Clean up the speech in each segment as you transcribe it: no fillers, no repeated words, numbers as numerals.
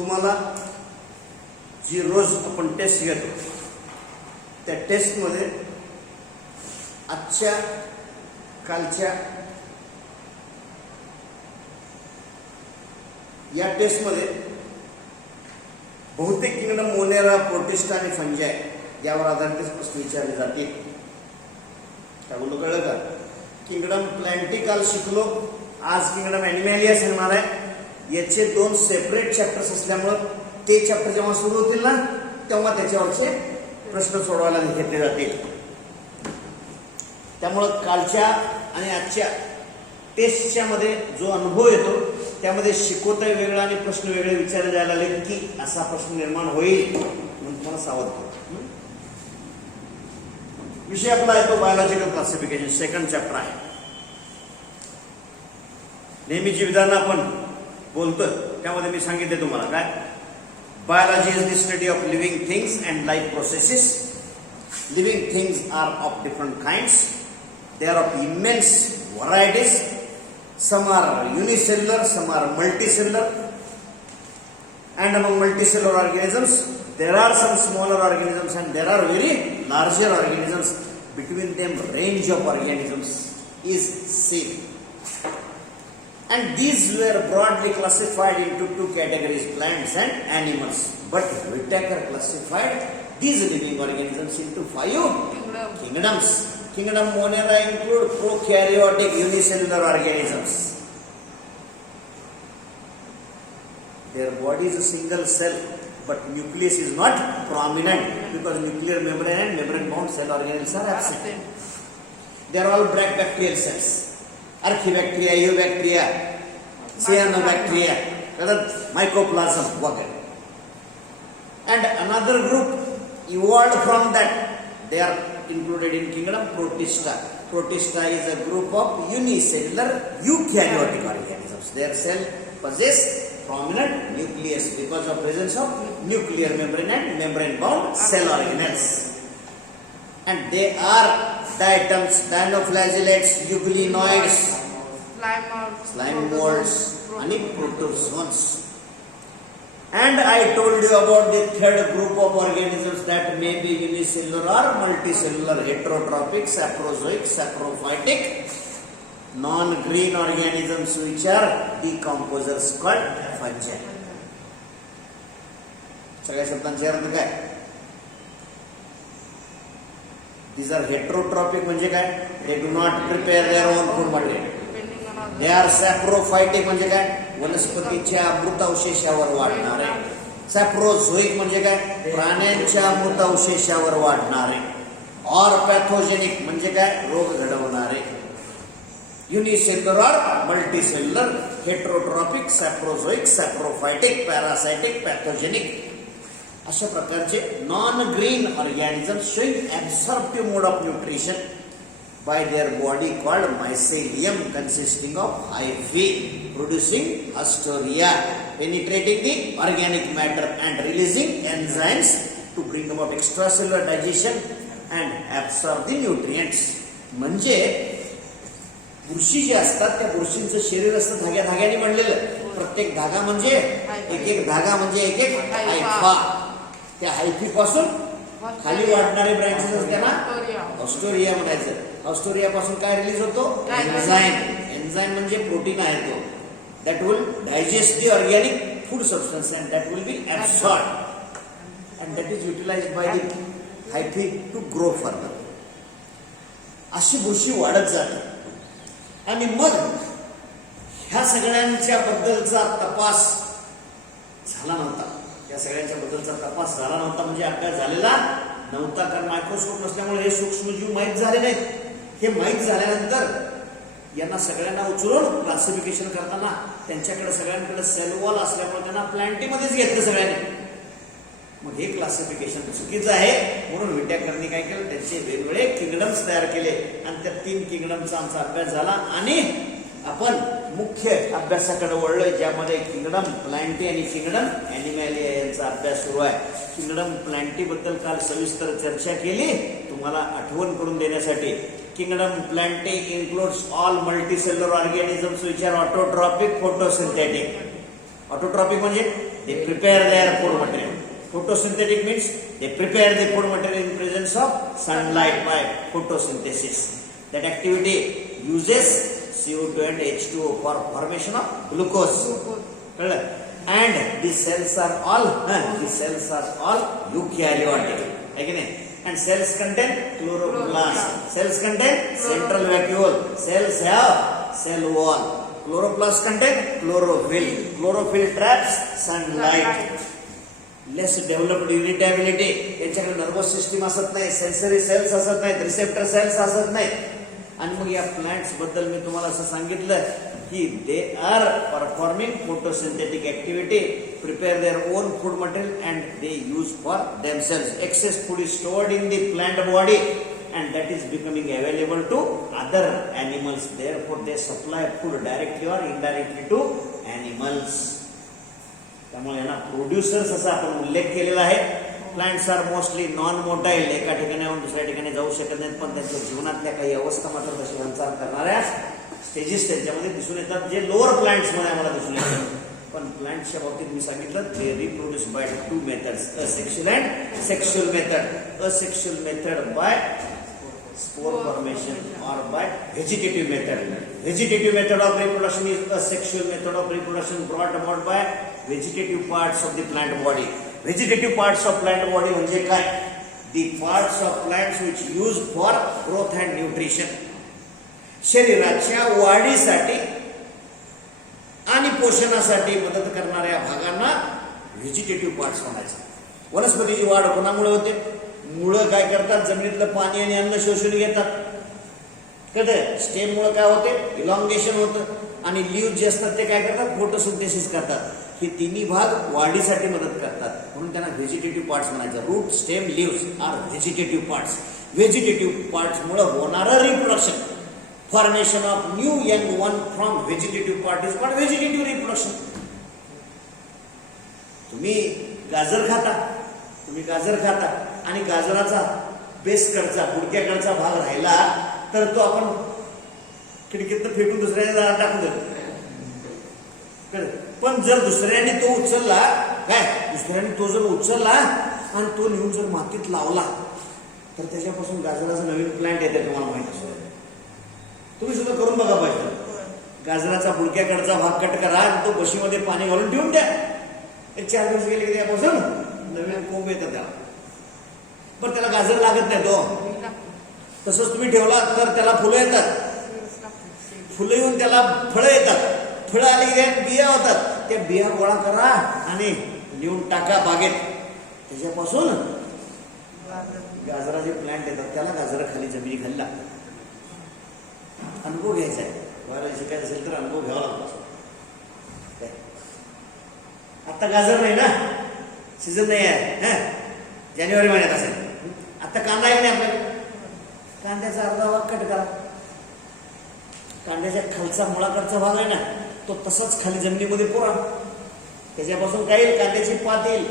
तुम्हाला जी रोज आपण टेस्ट घेतो त्या टेस्टमध्ये आजच्या कालच्या या टेस्टमध्ये बहुतेक किंगडम मोनेरा, प्रोटिस्टा आणि फंजाय यावर आधारित प्रश्न विचारले जातील. काय बोललो कळलं का? किंगडम प्लॅन्टी काल शिकलो, आज किंगडम ॲनिमॅलिया सांगणार आहे. याचे 2 सेपरेट चॅप्टर्स असल्यामुळं ते चॅप्टर जेव्हा सुरू होतील ना तेव्हा त्याच्यावरचे प्रश्न सोडवायला घेतले जातील. त्यामुळं कालच्या आणि आजच्या टेस्टच्या मध्ये जो अनुभव येतो त्यामध्ये शिकवता वेगळा आणि प्रश्न वेगळे विचारले जायला लागले की असा प्रश्न निर्माण होईल म्हणून तुम्हाला सावध करतो. विषय आपला आहे तो बायोलॉजिकल क्लासिफिकेशन, सेकंड चॅप्टर आहे. नेहमीची विधानं आपण बोलतोय त्यामध्ये मी सांगितले तुम्हाला काय, biology is the study of living things and life processes. Living things are of different kinds. They are of immense varieties. Some are unicellular, some are multicellular. And among multicellular organisms, there are some smaller organisms and there are very larger organisms. Between them, range of organisms is seen. And these were broadly classified into 2 categories, plants and animals. But Whittaker classified these living organisms into 5 kingdoms. Kingdom Monera include prokaryotic unicellular organisms. Their body is a single cell, but nucleus is not prominent because nuclear membrane and membrane-bound cell organelles are absent. They are all bacterial cells. Archaebacteria, Eubacteria, Cyanobacteria, mycoplasm, वगैरह. And another group evolved from that. They are included in kingdom Protista. Protista is a group of unicellular eukaryotic organisms. Their cell possess prominent nucleus because of presence of nuclear membrane and membrane-bound cell organelles. And they are diatoms, dinoflagellates, euglenoids, slime molds, and protozoans. And I told you about the third group of organisms that may be unicellular or multicellular, heterotrophic, saprozoic, saprophytic, non-green organisms which are decomposers called fungi. सगळ्या शब्दांचे अर्थ काय? These are heterotrophic म्हणजे काय? They do not prepare their own food material. They are saprophytic म्हणजे काय? वनस्पतीच्या मृतावशेषावर वाढणारे. सॅप्रोझोइक म्हणजे काय? प्राण्यांच्या मृतावशेषावर वाढणारे. और पॅथोजेनिक म्हणजे काय? रोग घडवणारे. युनिसेल्युलर और multicellular, heterotrophic, saprozoic, saprophytic, parasitic, pathogenic अशा प्रकारचे non green organisms showing absorptive mode of nutrition by their body called mycelium consisting of hyphae producing Astoria, penetrating the organic matter and releasing enzymes to bring about extracellular digestion and absorb the nutrients. म्हणजे बुरशी जे असतात त्या बुरशींचं शरीर असतं धाग्या धाग्याने बनलेलं. प्रत्येक धागा म्हणजे एक धागा म्हणजे एक हायफा. त्या हायफी पासून खाली वाढणारे ब्रँचेस त्यांना ऑस्टोरिया म्हणायचं. ऑस्टोरिया पासून काय रिलीज होतो? एन्झाईम. एन्झाईम म्हणजे प्रोटीन आहे तो. That will digest the organic food substance and that will be absorbed and that is utilized by the hyphae to grow further. अशी बुरशी वाढत जाते आणि मग ह्या सगळ्यांच्या बद्दलचा तपास झाला नव्हता. या सगळ्यांच्या बद्दलचा तपास झाला नव्हता म्हणजे अभ्यास झालेला नव्हता, कारण मायक्रोस्कोप नसल्यामुळे हे सूक्ष्मजीव माहीत झाले नाहीत. हे माहीत झाल्यानंतर यांना सगळ्यांना उचलून क्लासिफिकेशन करताना त्यांच्याकडे सगळ्यांकडे सेल वॉल असल्यामुळे त्यांना प्लॅन्टीमध्येच घेतलं सगळ्यांनी. मग हे क्लासिफिकेशन चुकीचं आहे म्हणून व्हिटॅकरनी काय केलं, त्यांचे वेगवेगळे किंगडम्स तयार केले आणि त्या 3 किंगडमचा आमचा अभ्यास झाला आणि आपण मुख्य अभ्यासाकडे वळलोय ज्यामध्ये किंगडम प्लॅन्टी आणि किंगडम ॲनिमॅलिया यांचा अभ्यास सुरू आहे. किंगडम प्लॅन्टी बद्दल काल सविस्तर चर्चा केली. तुम्हाला आठवण करून देण्यासाठी, kingdom Plantae includes all multicellular organisms which are autotrophic, photosynthetic. Autotrophic म्हणजे they prepare their food material. Photosynthetic means they prepare the food material in presence of sunlight by photosynthesis. That activity uses CO2 and H2O for formation of glucose. And the cells are all eukaryotic. Again, and cells contain chloroplast. Cells contain central vacuole. Cells have cell wall. Chloroplast contain chlorophyll. Chlorophyll traps sunlight. Less developed irritability. यांच्याकडे nervous system असत नाही, sensory cells असत नाहीत, receptor cells असत नाहीत. आणि मग या प्लांट्स बद्दल मी तुम्हाला असं सांगितलं की they are performing photosynthetic activity, prepare their own food material and they use for themselves. Excess food is stored in the plant body and that is becoming available to other animals. Therefore they supply food directly or indirectly to animals. त्यामुळे यांना producers असा आपण उल्लेख केलेला आहे. Plants are mostly non motile, एका ठिकाणाहून दुसऱ्या ठिकाणी जाऊ शकत नाहीत, पण त्यांच्या जीवनातल्या काही अवस्था मात्र तशी हालचाल करणाऱ्या स्टेजेस त्यांच्यामध्ये दिसून येतात, जे लोअर प्लांट्स मध्ये आम्हाला दिसून येतात. पण प्लांट्सच्या बाबतीत मी सांगितलं ते reproduce by two methods, asexual and sexual method. Asexual method by spore formation or by vegetative method. Vegetative method of reproduction is a sexual method of reproduction brought about by vegetative parts of the plant body. Vegetative parts of plant body म्हणजे काय? The parts of plants which used for growth and nutrition. शरीराच्या वाढीसाठी आणि पोषणासाठी मदत करणाऱ्या भागांना vegetative parts म्हणायचे. वनस्पतीची वाढ कोणामुळे होते? मुळं काय करतात? जमिनीतलं पाणी आणि अन्न शोषून घेतात. कळतंय? स्टेम मुळे काय होते? इलॉंगेशन होतं. आणि लीव्ह जे असतात ते काय करतात? फोटोसिंथेसिस करतात. हे तिन्ही भाग वाढीसाठी मदत करतात, म्हणून त्यांना व्हेजिटेटिव्ह पार्ट्स म्हणायचं. Root, stem, leaves are vegetative parts. Vegetative parts मुळे होणारं reproduction, formation of new young one from vegetative part is called vegetative reproduction. तुम्ही गाजर खाता आणि गाजराचा बेसकडचा बुडक्याकडचा भाग राहिला तर तो आपण खिडकीतनं फेकून दुसऱ्याने टाकून देतो. पण जर दुसऱ्याने तो उचलला, दुसऱ्याने तो जर उचलला आणि तो नेऊन जर मातीत लावला तर त्याच्यापासून गाजराचा नवीन प्लांट येते. तुम्हाला माहित असेल, तुम्ही सुद्धा करून बघा पाहिजे. गाजराचा बुडक्याकडचा भाग कट करा आणि तो बशीमध्ये पाणी घालून ठेवून द्या. एक 4 दिवस गेले की त्यापासून नवीन कोंब येतात त्याला. पण त्याला गाजर लागत नाही तो. तसंच तुम्ही ठेवला तर त्याला फुलं येतात, फुलं येऊन त्याला फळं येतात, फळं आली की बिया होतात. त्या बिया गोळा करा आणि नेऊन टाका बागेत. त्याच्यापासून गाजराचे प्लांट येतात. त्याला गाजर खाली जमिनी खाली लागतात. अनुभव घ्यायचा आहे. वारा शिकायचं असेल तर अनुभव घ्यावा लागतो. आता गाजर नाही ना, सीझन नाही आहे, जानेवारी महिन्यात असेल. आता कांदा आहे नाही आपल्याला, कांद्याचा अर्धा भाग कट करा. कांद्याच्या खालचा मुळाकडचा भाग आहे ना, तो तसाच खाली जमिनीमध्ये पुरा. त्याच्यापासून काय येईल? कांद्याची पात येईल.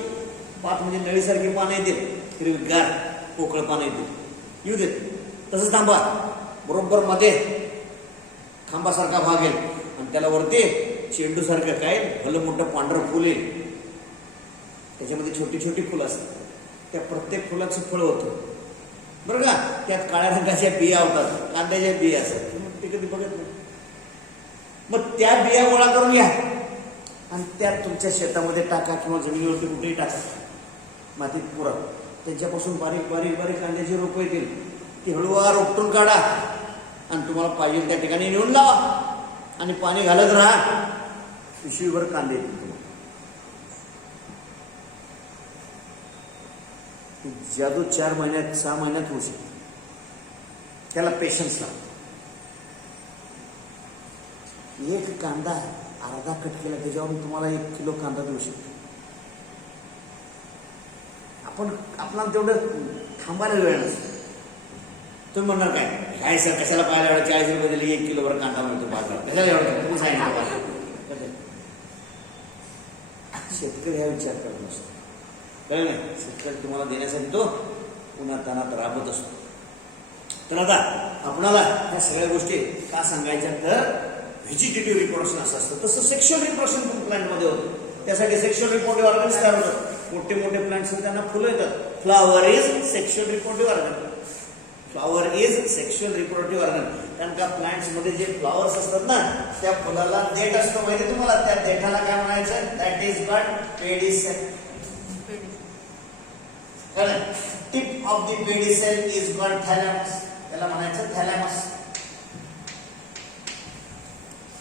पात म्हणजे नळीसारखी पानं येतील, हिरवीगार पोकळ पानं येतील, येऊ देत. तसंच थांबा, बरोबर मध्ये खांबासारखा भाग येईल आणि त्याला वरती चेंडू सारखं काय भलं मोठं पांढरं फुल येईल. त्याच्यामध्ये छोटी छोटी फुलं असतात. त्या प्रत्येक फुलाचं फळ होतं बरं का. त्यात काळ्या रंगाच्या बिया होतात, कांद्याच्या बिया असतात. ते कधी बघत नाही. मग त्या बिया गोळा करून घ्या आणि त्यात तुमच्या शेतामध्ये टाका किंवा जमिनीवरती कुठेही टाका, मातीत पुरा. त्यांच्यापासून बारीक बारीक बारीक कांद्याची रोपं येतील. ती हळूवार उपटून काढा आणि तुम्हाला पाहिजे त्या ठिकाणी नेऊन लावा आणि पाणी घालत राहा. पिशवीभर कांदे येतील. जादू 4 महिन्यात 6 महिन्यात होऊ शकते. त्याला पेशन्स लागतो. एक कांदा अर्धा कट केला त्याच्यावरून तुम्हाला 1 किलो कांदा देऊ शकतो. आपल्याला तेवढं थांबायला वेळ नसतो. तुम्ही म्हणणार काय सर कशाला पाहायला एवढं 40 रुपये दिले 1 किलोवर कांदा मिळतो बाजारात, कशाला एवढं तुम्ही सांगितलं. शेतकरी हा विचार करत नसतो. कळलं नाही? शेतकरी तुम्हाला देण्यासाठी तो उन्हातानात राबत असतो. तर आता आपणाला ह्या सगळ्या गोष्टी का सांगायच्या तर व्हेजिटेटिव्ह रिप्रोडक्शन असं असतं. तसं सेक्शुअल रिप्रोडक्शन पण प्लांटमध्ये होतं. त्यासाठी सेक्शुअल रिप्रोडक्टिव्ह ऑर्गन्स तयार होतात. मोठे मोठे प्लांट्स त्यांना फुलं येतात. Flower is sexual reproductive organ. Flower is sexual reproductive organ. कारण का प्लांट्स मध्ये जे फ्लावर्स असतात ना, त्या फुलाला देठ असतो माहिती तुम्हाला. त्या देठाला काय म्हणायचं? That is called pedicel. Tip of the pedicel is called thalamus. त्याला म्हणायचं थॅलॅमस.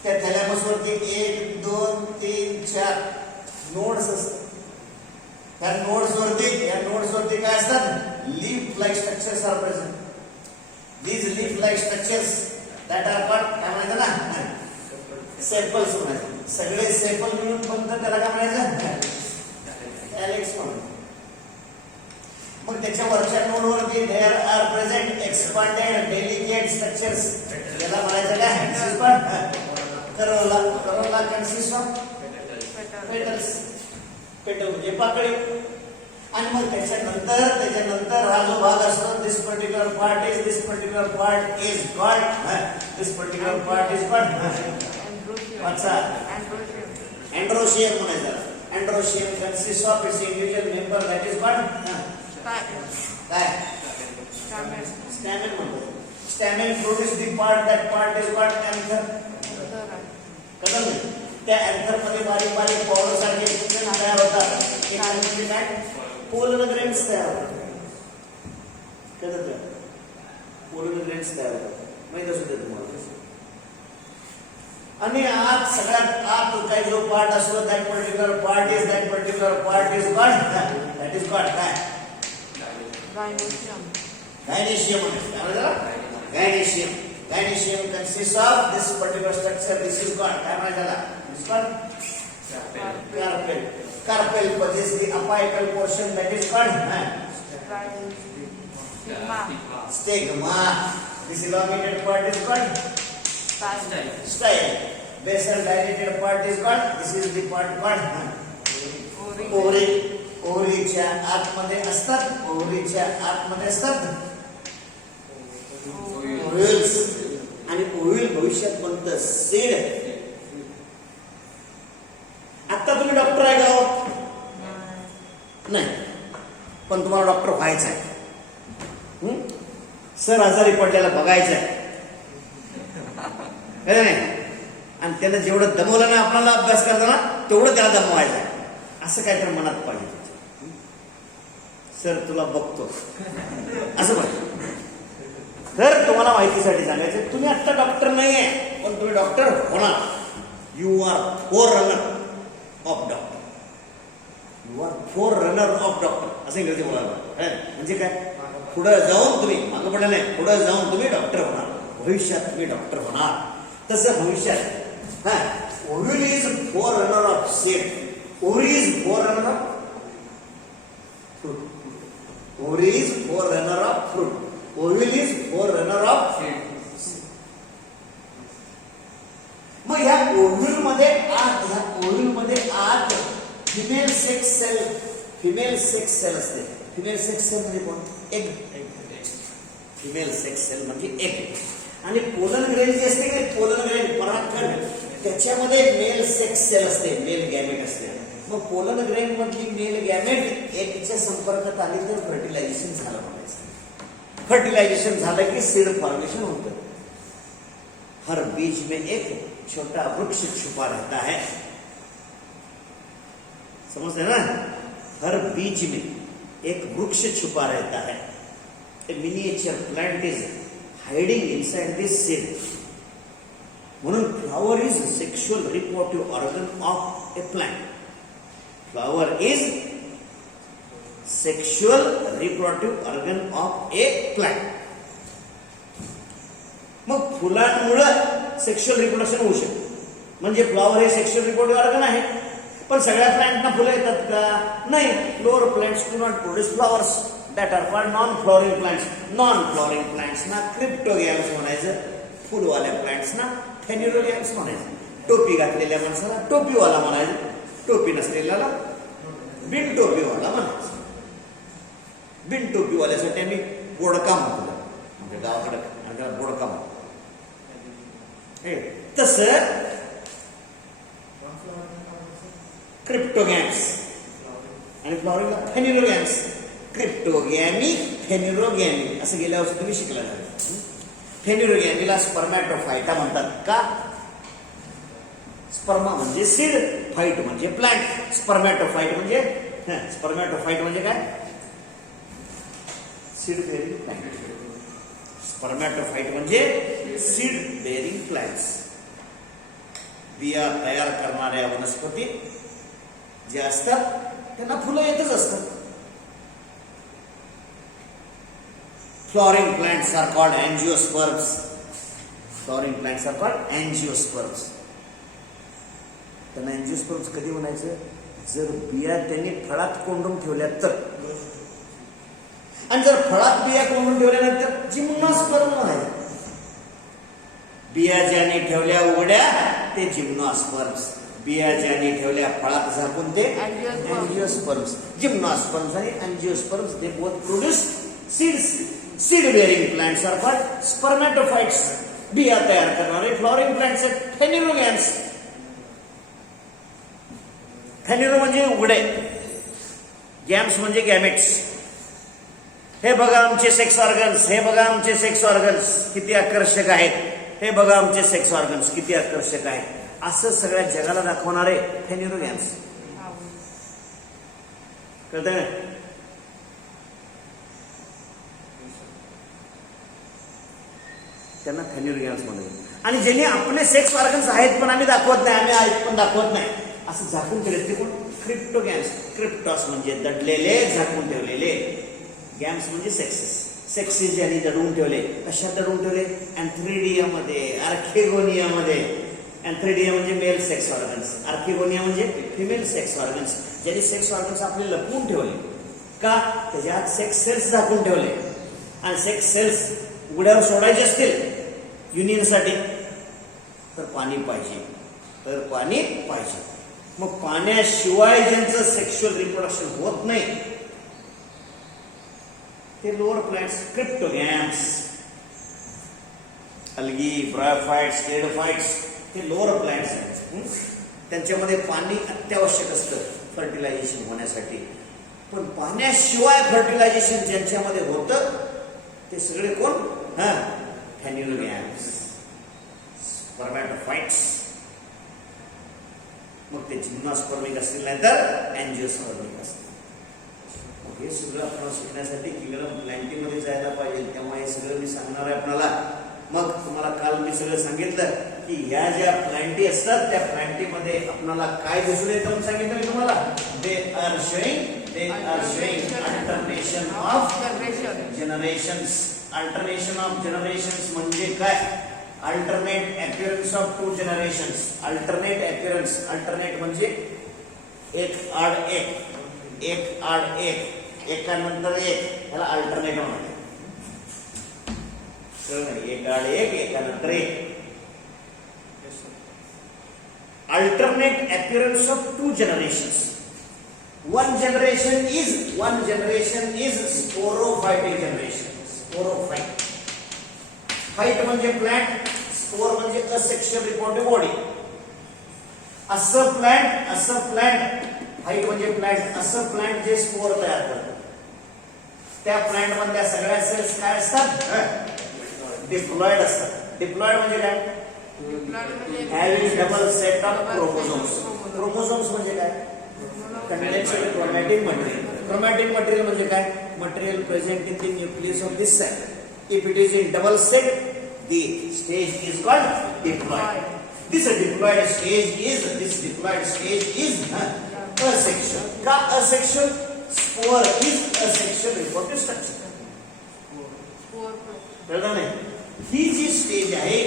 त्या थॅलॅमस वरती 1 2 3 4 नोड्स असतात. त्या नोड्स वरती काय असतात? Leaf like structures are present. These leaf-like structures that are called काय म्हणायचं ना? सेपल्स म्हणायचं. सगळे सेपल मिळून बनतात, त्याला काय म्हणायचं? ॲलेक्स म्हणून. मग त्याच्या वरच्या नोडवरती there are present expanded delicate structures. याला म्हणायचं काय? Corolla. Corolla consist of petals. Petal म्हणजे पाकळी. आणि मग त्याच्यानंतर हा जो भाग असतो, this particular part is called अच्छा एंड्रोशियम म्हणायचं. Androecium consist of its individual member that is called काय? स्टॅमेन म्हणतो. Stamen produce the part, that part is called anther. कळलं नाही? त्या एंथर मध्ये बारीक बारीक पावडर सारखे तयार होतात. ते काय म्हणजे काय? पोलन ग्रेन्स तयार होतात. कळतं? पोलन ग्रेन्स तयार होतात. माहित असू दे तुम्हाला. आणि आत सगळ्यात आत काही जो पार्ट असतो, that particular part is called काय? Gynoecium. Gynoecium. Gynoecium consists of this particular structure. This is called काय म्हणायला? This is called carpel. Carpel possesses the apical portion that is called stigma. This elongated part is called style. Basal dilated part is called. This is the part called ovary. ओव्हरीच्या आतमध्ये असतात. ओव्हरीच्या आतमध्ये असतात ओव्ह्यूल्स. आणि ovule भविष्यात बनतं seed. आता तुम्ही doctor आहे का? नाही, पण तुम्हाला डॉक्टर व्हायचं आहे. सर आजारी पडलेला बघायचं आहे नाही. आणि त्यानं जेवढं दमवलं ना आपल्याला अभ्यास करताना, तेवढं त्याला दमवायचं आहे. असं काहीतरी मनात पाहिजे. सर तुला बघतो असं पाहिजे. तर तुम्हाला माहितीसाठी सांगायचं, तुम्ही आता डॉक्टर नाहीये, पण तुम्ही डॉक्टर होणार. You are forerunner of doctor. You are forerunner of doctor असं इंग्रजी बोलायला. म्हणजे काय? पुढे जाऊन तुम्ही मागं पडलं नाही, पुढे जाऊन तुम्ही डॉक्टर होणार. भविष्यात तुम्ही डॉक्टर होणार. तसं भविष्यात ovule is forerunner of seed. Ovary is forerunner of fruit. Ovary is forerunner of fruit. Ovule is forerunner of seed. मग ह्या ओव्ह्यूल मध्ये आत फिमेल सेक्स सेल असते. फिमेल सेक्स सेल म्हणजे कोण? Egg. Female sex cell म्हणजे egg. आणि pollen grain जे असते की पोलन ग्रेन परागकण, त्याच्यामध्ये मेल सेक्स सेल असते, मेल गॅमेट असते. मग पोलन ग्रेन मधली मेल गॅमेट एगच्या संपर्कात आली तर फर्टिलायझेशन झालं म्हणायचं. फर्टिलाइजेशन झालं की सीड फॉर्मेशन होतं. हर बीज में एक छोटा वृक्ष छुपा रहता है. समझते हैं ना? हर बीज में एक वृक्ष छुपा रहता है. A miniature plant is hiding inside this seed. म्हणून flower is sexual reproductive organ of a plant. Flower is sexual reproductive organ of a plant. मग फुलांमुळे सेक्शुअल रिप्रोडक्शन होऊ शकते. म्हणजे फ्लॉवर हे सेक्शुअल रिप्रोडक्टिव्ह ऑर्गन आहे. पण सगळ्या प्लांटना फुलं येतात का? नाही. Flower plants do not produce flowers. That are called non flowering plants. Non flowering प्लांट्सना क्रिप्टोगॅम्स म्हणायचं. फुलवाल्या प्लांट्सना फेन्युलोगॅम्स म्हणायचं. टोपी घातलेल्या माणसाला टोपीवाला म्हणायचं. टोपी नसलेल्याला बिन टोपीवाला म्हणायचं. बिन टोपीवाल्यासाठी आम्ही बोडका म्हणतो. म्हणजे गावाकडे बोडका म्हणतो. तस क्रिप्टोगॅम्स. आणि फ्लॉवरिंगला फेन्युरोगॅम्स. क्रिप्टोगॅमी, फेन्युरोगॅमी असं गेल्या वर्षी तुम्ही शिकला जाईल. फेन्युरोगॅमीला स्पर्मॅटोफायटा म्हणतात. का? स्पर्मा म्हणजे सीड, फाईट म्हणजे प्लांट. स्पर्मॅटोफाईट म्हणजे काय? Seed bearing plant. स्पर्मॅटोफाईट म्हणजे सीड बेरिंग प्लांट्स. बिया तयार करणाऱ्या वनस्पती जे असतात त्यांना फुलं येतच असतात. Flowering plants are called angiosperms. Flowering plants are called angiosperms. त्यांना अँजिओस्पर्म्स कधी म्हणायचं? जर बिया त्यांनी फळात कोंडून ठेवल्या तर. आणि जर फळात बिया कोंडून ठेवल्यानंतर जिम्नोस्पर्म म्हणायचं. बिया ज्याने ठेवल्या उघड्या ते जिम्नोस्पर्म्स. बिया ज्याने ठेवल्या फळात झाकून ते अँजिओस्पर्म्स. जिम्नोस्पर्म्स आणि angiosperms they both produce seeds. Seed bearing plants are called spermatophytes. बिया तयार करणारे फ्लॉवरिंग प्लांट्स आहेत फेन्युरोगॅम्स. फेन्युरो म्हणजे उघडे, गॅम्स म्हणजे गॅमेट्स. हे बघा आमचे सेक्स ऑर्गन्स, हे बघा आमचे सेक्स ऑर्गन्स किती आकर्षक आहेत, हे बघा आमचे सेक्स ऑर्गन्स किती आकर्षक आहेत, असं सगळ्या जगाला दाखवणारे फेन्युरोगॅम्स. कळतंय ना? त्यांना फेन्युरोगॅम्स म्हणतात. आणि ज्यांनी आपले सेक्स ऑर्गन्स आहेत पण आम्ही दाखवत नाही, आम्ही आहेत पण दाखवत नाही, असं झाकून ठेवले ते कोण? क्रिप्टोगॅम्स. क्रिप्टॉस म्हणजे दडलेले, झाकून ठेवलेले. गॅम्स म्हणजे सेक्सेस. सेक्सेस ज्यांनी दडवून ठेवले. कशात दडवून ठेवले? अँथ्रिडिया मध्ये, आर्किगोनिया मध्ये. अँथ्रिडिया म्हणजे मेल सेक्स ऑर्गन्स, आर्किगोनिया म्हणजे फिमेल सेक्स ऑर्गन्स. ज्यांनी सेक्स ऑर्गन्स आपले लपवून ठेवले. का? त्याच्यात सेक्स सेल्स झाकून ठेवले. आणि सेक्स सेल्स उघड्यावर सोडायचे असतील युनियनसाठी तर पाणी पाहिजे, तर पाणी पाहिजे. मग पाण्याशिवाय ज्यांचं सेक्शुअल रिप्रोडक्शन होत नाही ते लोअर प्लांट्स, क्रिप्टोगॅम्स. अल्गी, ब्रायोफाइट्स, स्टेरोफाइट्स हे लोअर प्लांट्स आहेत. त्यांच्यामध्ये पाणी अत्यावश्यक असतं फर्टिलायझेशन होण्यासाठी. पण पाण्याशिवाय फर्टिलायझेशन ज्यांच्यामध्ये होतं ते सगळे कोण? फेन्युरोगॅम्स, स्पर्मॅटोफाइट्स. मग ते जिम्नोस्पर्मिक असतील नाहीतर अँजिओस्पर्मिक असतील. हे सगळं आपल्याला शिकण्यासाठी किंगडम प्लॅन्टीमध्ये जायला पाहिजे. तेव्हा हे सगळं मी सांगणार आहे आपल्याला. मग तुम्हाला काल मी सगळं सांगितलं की ह्या ज्या प्लॅन्टी असतात त्या प्लॅन्टीमध्ये आपल्याला काय दिसून येतं म्हणून सांगितलं मी तुम्हाला. They are showing alternation of generations. Alternation of generations म्हणजे काय? Alternate appearance of two generations. Alternate appearance, alternate म्हणजे एक आड एक, एक आड एक, एकानंतर एक, त्याला अल्टरनेट म्हणतात. एक आड एक, एकानंतर एक. Alternate appearance of two generations. one generation is sporophytic generation. Sporophyte. Phyte म्हणजे प्लांट, स्पोर म्हणजे असेक्शुअल रिप्रोडक्टिव्ह बॉडी. असं प्लांट, फाईट म्हणजे प्लांट, असं प्लांट जे स्पोर तयार करतात. त्या प्लांट मधल्या सगळ्या सेल्स काय असतात? डिप्लॉइड असतात. डिप्लॉइड म्हणजे काय? Having double set of chromosomes. Chromosomes म्हणजे काय? Condensed chromatic material. Chromatic material म्हणजे काय? Material present in the nucleus of this cell. If it is in double set, the stage is called diploid. This diploid stage is asexual. का asexual? Spore is asexual reproductive structure. कळलं नाही? ही जी stage आहे,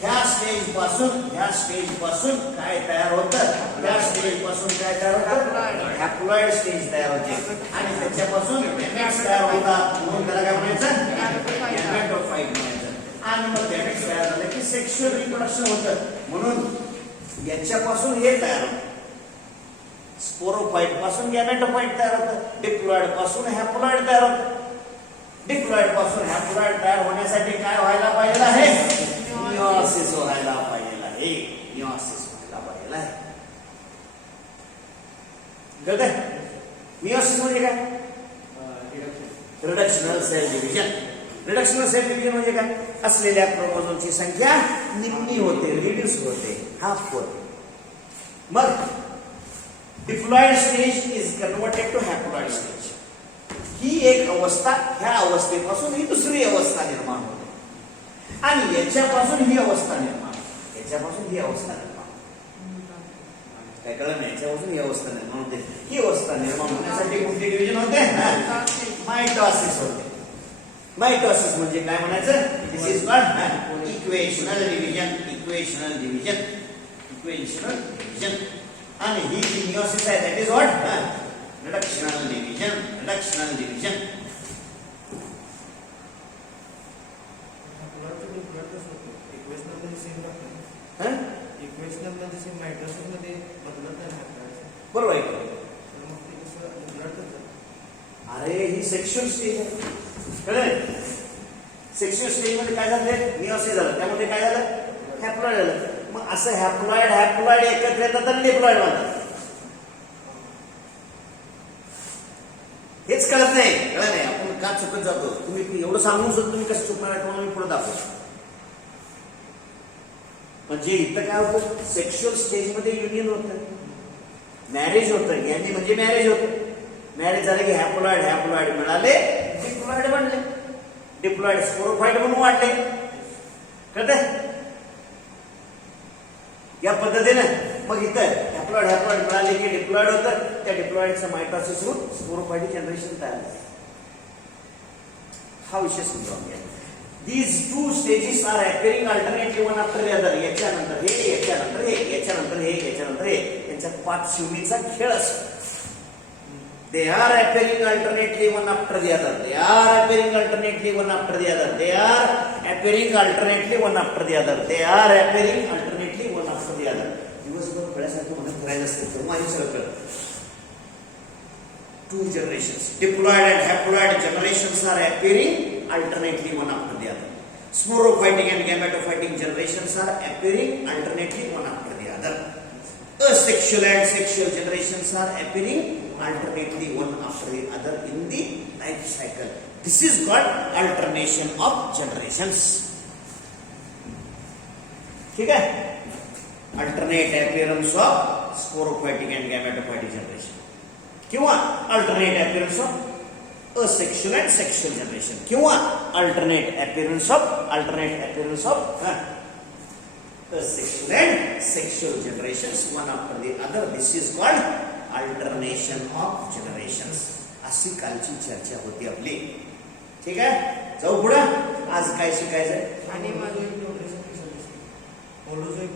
ह्या stage पासून काय तयार होतं? Haploid stage तयार होते. आणि त्याच्यापासून गॅमेट्स तयार होतात. म्हणून त्याला काय म्हणायचं? गॅमेटोफाइट म्हणायचं. आणि मग गॅमेट्स तयार झाले की सेक्शुअल रिप्रोडक्शन होतं. म्हणून याच्यापासून हे तयार होतं. स्पोरोफाइट पासून गॅमेटोफाइट तयार होतं. डिप्लॉइड पासून हॅप्लॉइड तयार होतं. डिप्लॉइड पासून हॅप्लॉइड तयार होण्यासाठी काय व्हायला पाहिजे आहे? मियोसिस व्हायला पाहिजे आहे. कळतंय? मियोसिस म्हणजे काय? Reductional cell division. Reductional cell division म्हणजे काय? असलेल्या क्रोमोझोमची संख्या निम्मी होते, रिड्यूस होते, हाफ होते. मग diploid stage is converted to haploid stage. ही एक अवस्था, ह्या अवस्थेपासून ही दुसरी अवस्था निर्माण होते आणि याच्यापासून ही अवस्था निर्माण होते, याच्यापासून ही अवस्था निर्माण होते. काय कळलं नाही? याच्यापासून ही अवस्था निर्माण होते. ही अवस्था निर्माण होण्यासाठी कोणते डिव्हिजन होते? मायटॉसिस होते. मायटॉसिस म्हणजे काय म्हणायचं? This is called equational division. Equational division, equational division. आणि ही जी मियोसिस आहे that is what? Reductional division. Reductional division. बरोबर आहे. अरे ही सेक्शुअल स्टेज आहे, कळलं? सेक्शुअल स्टेज मध्ये काय झालं? मियोसिस झालं, त्यामध्ये काय झालं? हॅप्लॉइड झालं. मग असं हॅप्लॉइड हॅप्लॉइड एकत्र येतात आणि डिप्लॉइड बनतात. हेच कळत नाही, कळलं नाही आपण का चुकत जातो. तुम्ही एवढं सांगून सुद्धा तुम्ही कसं चुकणार आहे तुम्हाला मी पुढे दाखवतो. म्हणजे इथं काय होतं? सेक्शुअल स्टेज मध्ये युनियन होतं, मॅरेज होतं. यांनी म्हणजे मॅरेज होतं. मॅरेज झालं की हॅप्लॉइड हॅप्लॉइड मिळाले, डिप्लॉइड बनले. डिप्लॉइड स्पोरोफाइट म्हणून वाढले. कळतंय? या पद्धतीने मग इथं हॅप्लॉइड हॅप्लॉइड मिळाले की डिप्लॉइड होतं. त्या डिप्लॉइडचं मायटॉसिस होऊन स्पोरोफाइटिक जनरेशन तयार झालं. हा विषय समजावून घ्या. These two stages are appearing alternately one after the other. याच्यानंतर हे, याच्यानंतर हे, याच्यानंतर हे, याच्यानंतर हे. यांच्यात पाचशिवणीचा खेळ असतो. They are appearing alternately one after the other. They are appearing alternately one after the other. They are appearing alternately one after the other. They are appearing alternately one after the other. दिवसभर कळ्यासारखं म्हणत फिरायचं असतं तर माझी सगळं कळतं. Two generations, diploid and haploid generations are appearing alternately one after the other. Sporophytic and gametophytic generations are appearing alternately one after the other. Asexual and sexual generations are appearing alternately one after the other in the life cycle. This is called alternation of generations. ठीक है? Alternate appearance of sporophytic and gametophytic generation. किंवा alternate appearance of asexual and sexual generation. किंवा alternate appearance of asexual and sexual generations one after the other. This is called alternation of generations. अशी कालची चर्चा होती आपली. ठीक आहे? जाऊ पुढे. आज काय शिकायचंय? Holozoic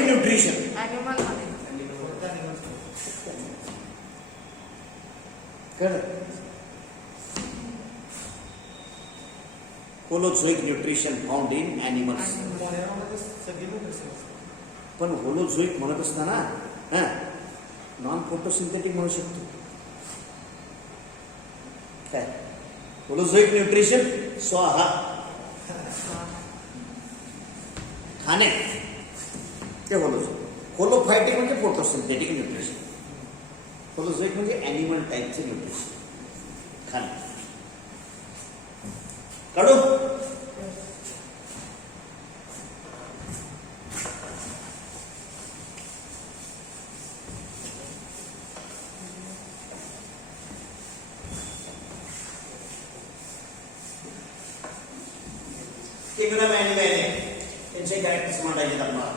nutrition. Holozoic nutrition found in animals. पण होलोझोइक म्हणत असताना नॉन फोटोसिंथेटिक म्हणू शकतो. काय होलोझोइक न्यूट्रिशन? स्वाहा, खाणे ते होलोझोइक. होलोफायटिक म्हणजे फोटोसिंथेटिक न्यूट्रिशन. होलोझोइक म्हणजे एनिमल टाईपचे न्यूट्रिशन, खाणे. काढू? किंगडम एनिमल त्यांचे कॅरेक्टर्स मांडायचे आपल्याला.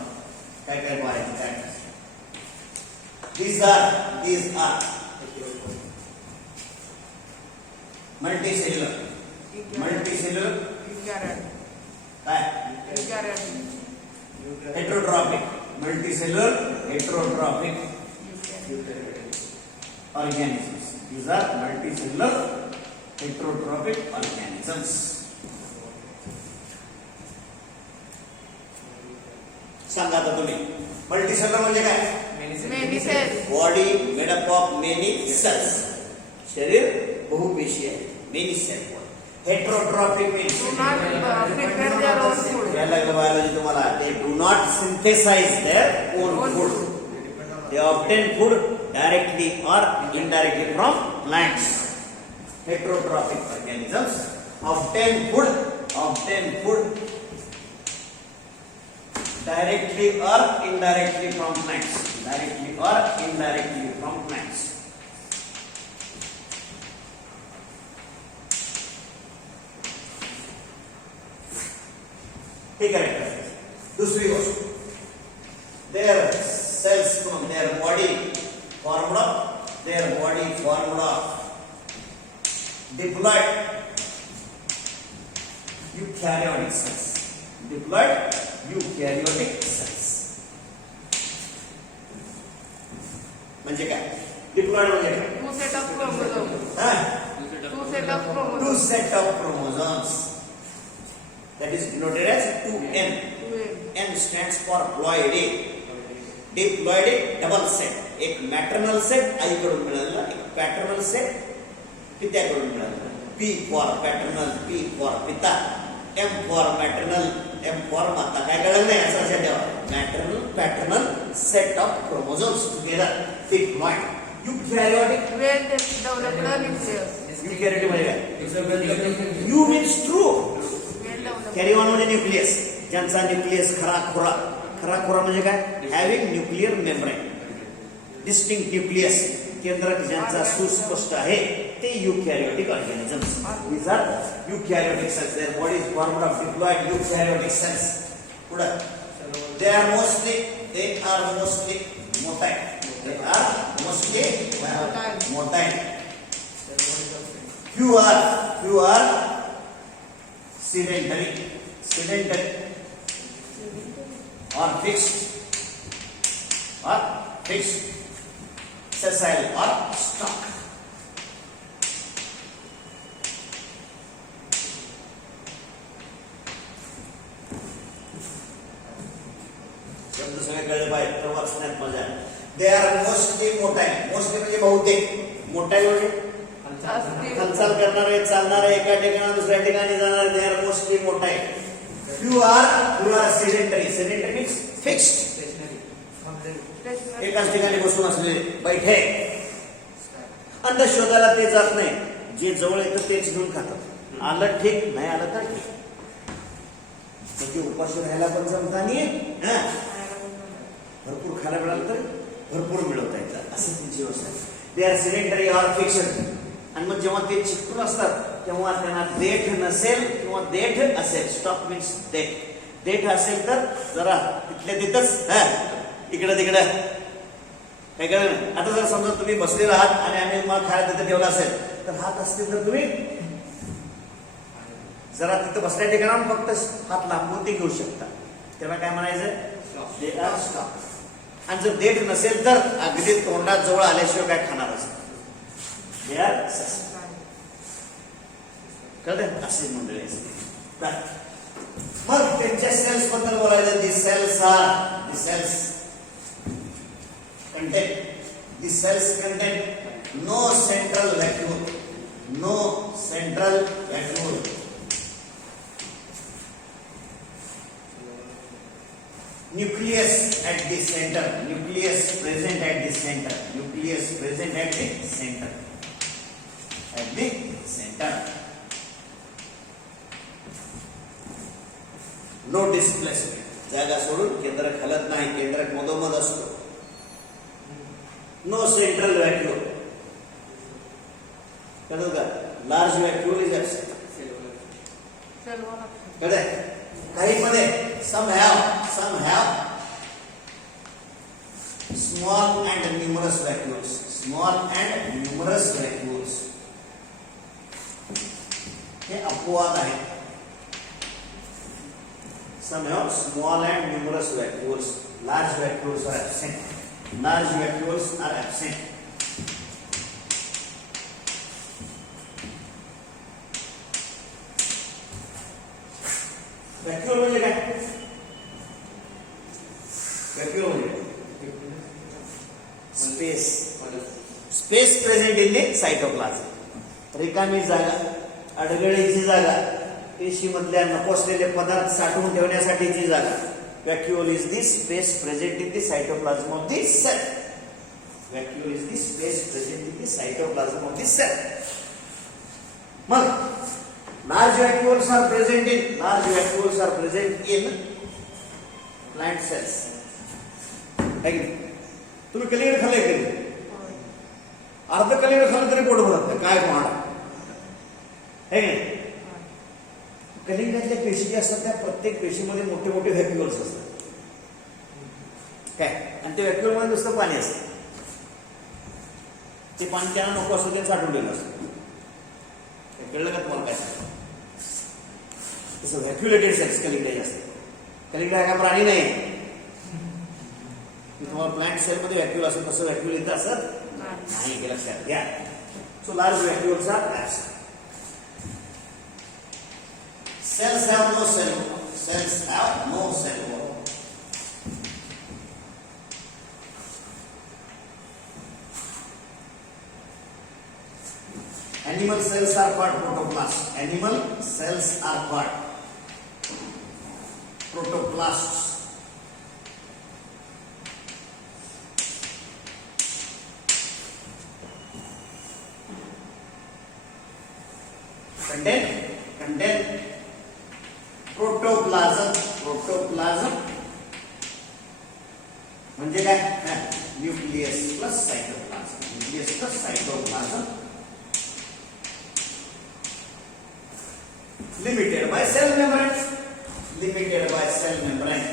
काय काय पाहायचे कॅरेक्टर्स? These are multicellular. काय? Heterotrophic. Multicellular heterotrophic organisms. These are multicellular heterotrophic organisms. सांगा आता तुम्ही. मल्टीसेलुलर म्हणजे काय? Many cells. Body made up of many cells. शरीर बहुपेशीय आहे. Many cell. Heterotrophic means prepare their own food. याला बायोलॉजी तुम्हाला. They do not synthesize their own food. They obtain food directly or indirectly from plants. Heterotrophic organisms obtain food directly or indirectly from plants. Directly or indirectly from plants. ठीक है. दूसरी गोष्ट, their cells from their body formed of diploid eukaryotic cells. Diploid eukaryotic cells. म्हणजे काय? Diploid म्हणजे काय? Two set of chromosomes. हा? Two set of Two chromosomes. set of chromosomes. That is denoted as 2N. N stands for ploidy. Diploidy double set. एक maternal set आईकडून मिळालेला, एक paternal set पित्याकडून मिळालेला. P for paternal, P for पिता, M for maternal, M for माता. काय कळलं नाही असं लक्षात ठेवा. Maternal paternal set of chromosomes together. Diploid. Eukaryotic. Well developed nucleus. Eukaryotic म्हणजे काय? U means true. Well developed. कॅरिओन म्हणजे न्यूक्लियस. ज्यांचा न्यूक्लियस खरा खोरा म्हणजे काय? Having nuclear membrane. Distinct nucleus, केंद्रक ज्यांचा सुस्पष्ट आहे ते युकॅरियोटिक organisms. These are eukaryotic cells. Their body is formed of diploid eukaryotic cells. पुढे they are mostly motile. They are mostly motile. Few are sedentary or fixed, sessile or stuck. शब्द सगळे कळले पाहिजे तर वाचण्यात मजा आहे. दे आर मोस्टली मोटाईल. मोस्टली म्हणजे बहुतेक. मोटाईल म्हणजे हालचाल करणारे, चालणारे, एका ठिकाणी दुसऱ्या ठिकाणी जाणारे. They are mostly motile. Few are sedentary. Sedentary means fixed. एकाच ठिकाणी बसून असलेले, बैठे. अन्न शोधायला ते जात नाही. जे जवळ येतं तेच घेऊन खातात. आलं ठीक, नाही आलं तर ठीक. म्हणजे उपाशी राहायला पण जमता नाही, भरपूर खायला मिळालं तर भरपूर मिळवता येतं, असं त्यांची व्यवस्था आहे. They are sedentary or fixed. आणि मग जेव्हा ते चिकटून असतात तेव्हा त्यांना देठ नसेल किंवा देठ असेल. स्टॉक मीन्स देठ असेल तर जरा तिथल्या तिथंच इकडं तिकडं काय कळलं. आता जर समजा तुम्ही बसलेला आहात आणि आम्ही मग खायला तिथं ठेवला असेल तर हात असतील तर तुम्ही जरा तिथं बसल्या ठिकाणाहून फक्त हात लांबून ते घेऊ शकता. त्याला काय म्हणायचं? स्टॉप. आणि जर देठ नसेल तर अगदी तोंडात जवळ आल्याशिवाय काय खाणार असत. कळलं? असे मंडळी असते. मग त्यांच्या सेल्स बद्दल बोलायचं. दी cells contain no central vacuole. Nucleus at the center. Present at the center. No displacement. जागा सोडून केंद्रक हलत नाही. केंद्रक मधोमध असतो. No central vacuole. कळलं का? Large vacuole is absent. कळलं? काही मध्ये some have small and numerous vacuoles. हे अपवाद आहे. Some have small and numerous vacuoles. Large vacuoles are absent. व्हॅक्यूल म्हणजे काय? Space present in the cytoplasm. रिकामी जागा, अडगळीची जागा, पेशीमधल्या नको असलेले पदार्थ साठवून ठेवण्यासाठीची जागा. Vacuole is the space present in the cytoplasm of the cell. Vacuole is the space present in the cytoplasm of the cell. मग large vacuoles are present in plant cells. है की नाही? तुम्ही कलिंगड खाल्लंय कधी? अर्ध कलिंगड खाल्लं तरी पोट भरत नाही, काय पहाडा है की नाही? कलिंगडातल्या पेशी ज्या असतात त्या प्रत्येक पेशीमध्ये मोठे मोठे व्हॅक्युअल्स असतात काय, आणि ते व्हॅक्युअल मध्ये नुसतं पाणी असतं. ते पाणी त्यांना नको असतं ते साठवलेलं असतं. कळलं का तुम्हाला काय सांगतो? तसं व्हॅक्युलेटेड सेल्स कलिंगडाचे असतात. कलिंगड हा प्राणी नाही. तुम्हाला प्लांट सेल मध्ये व्हॅक्युल असेल तसं व्हॅक्युल इथं असत नाही, हे लक्षात घ्या. So large vacuoles are absent. Cells have no cell wall. Cells have no cell wall. Animal cells are called protoplasts. Animal cells are called protoplasts. Contain प्रोटोप्लाझम म्हणजे काय? Nucleus plus cytoplasm limited by cell membrane.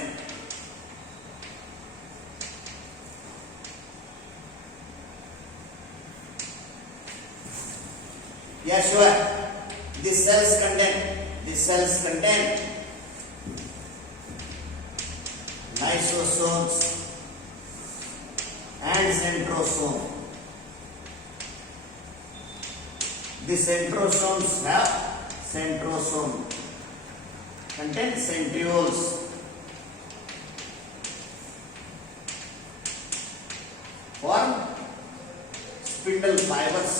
याशिवाय these cells contain lysosomes and centrosome. The centrosomes have contain centrioles. Form spindle fibers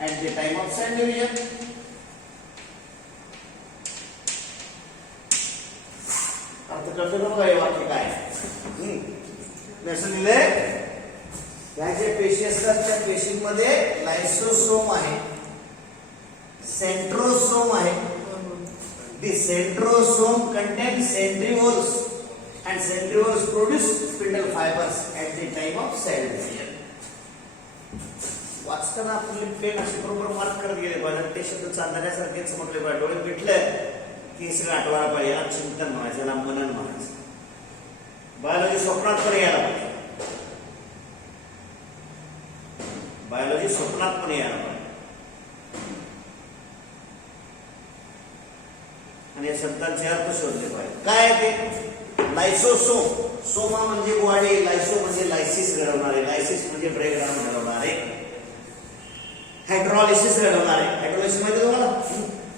at the time of cell division. अर्थ कळतो का बघा हे वाक्य काय? असं लिहिलंय, ह्या ज्या पेशी असतात त्या पेशींमध्ये लायसोसोम आहे, सेंट्रोसोम आहे. The centrosome contains centrioles and centrioles produce spindle fibers at the time of cell division. वाचताना आपली पेन अशी बरोबर मार्क करत गेले पाहिजे. ते शब्द चांदण्यासारखेच म्हटले पाहिजे. डोळे भेटले की सगळं आठवायला पाहिजे. याला चिंतन म्हणायचं, याला मनन म्हणायचं. बायोलॉजी स्वप्नात पण यायला पाहिजे. बायोलॉजी स्वप्नात पण यायला पाहिजे. आणि या शब्दांचे अर्थ शोधले पाहिजे. काय ते? लायसोसोम. सोमा म्हणजे बॉडी, लायसो म्हणजे लायसिस घडवणारे, लायसिस म्हणजे ब्रेकडाऊन घडवणारे, हायड्रॉलिसिस घडवणारे. हायड्रॉलिसिस माहिती आहे तुम्हाला?